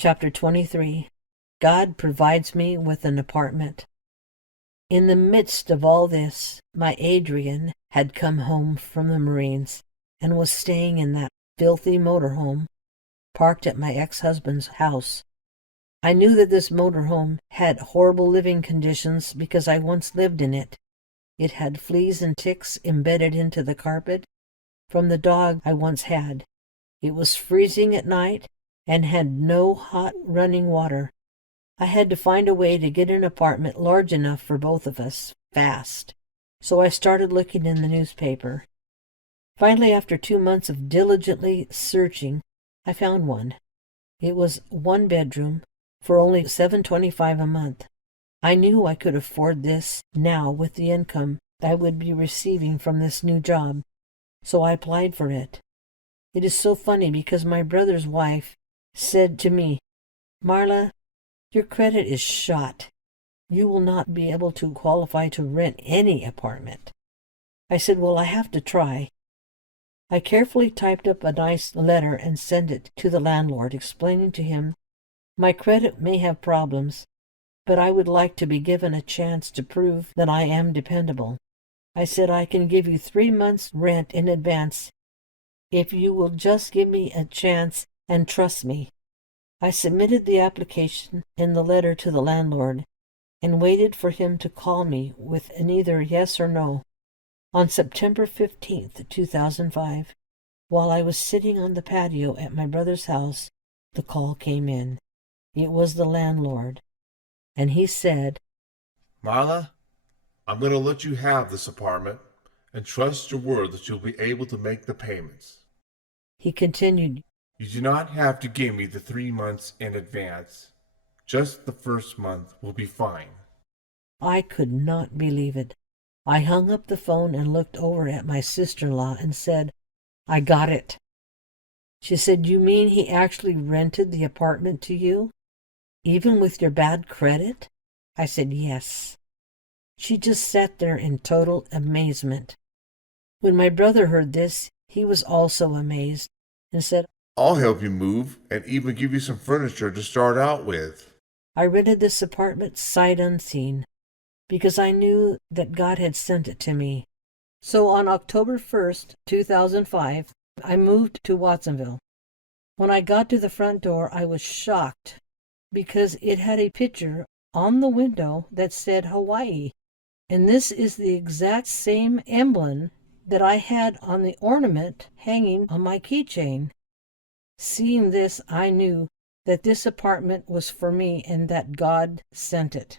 Chapter 23. God provides me with an apartment. In the midst of all this, my Adrian had come home from the Marines and was staying in that filthy motorhome parked at my ex-husband's house. I knew that this motorhome had horrible living conditions because I once lived in it. It had fleas and ticks embedded into the carpet from the dog I once had. It was freezing at night and had no hot running water. I had to find a way to get an apartment large enough for both of us, fast. So I started looking in the newspaper. Finally, after 2 months of diligently searching, I found one. It was 1 bedroom for only $7.25 a month. I knew I could afford this now with the income I would be receiving from this new job, so I applied for it. It is so funny because my brother's wife said to me, "Marla, your credit is shot. You will not be able to qualify to rent any apartment." I said, "Well, I have to try." I carefully typed up a nice letter and sent it to the landlord, explaining to him, "My credit may have problems, but I would like to be given a chance to prove that I am dependable. I said I can give you 3 months' rent in advance if you will just give me a chance and trust me." I submitted the application and the letter to the landlord and waited for him to call me with an either yes or no. On September 15th, 2005, while I was sitting on the patio at my brother's house, the call came in. It was the landlord, and he said, "Marla, I'm going to let you have this apartment and trust your word that you'll be able to make the payments. He continued, You do not have to give me the 3 months in advance. Just the first month will be fine." I could not believe it. I hung up the phone and looked over at my sister-in-law and said, "I got it." She said, "You mean he actually rented the apartment to you, even with your bad credit?" I said, "Yes." She just sat there in total amazement. When my brother heard this, he was also amazed and said, I'll help you move and even give you some furniture to start out with. "I rented this apartment sight unseen, because I knew that God had sent it to me." So on October 1st, 2005, I moved to Watsonville. When I got to the front door, I was shocked because it had a picture on the window that said Hawaii. And this is the exact same emblem that I had on the ornament hanging on my keychain. Seeing this, I knew that this apartment was for me and that God sent it.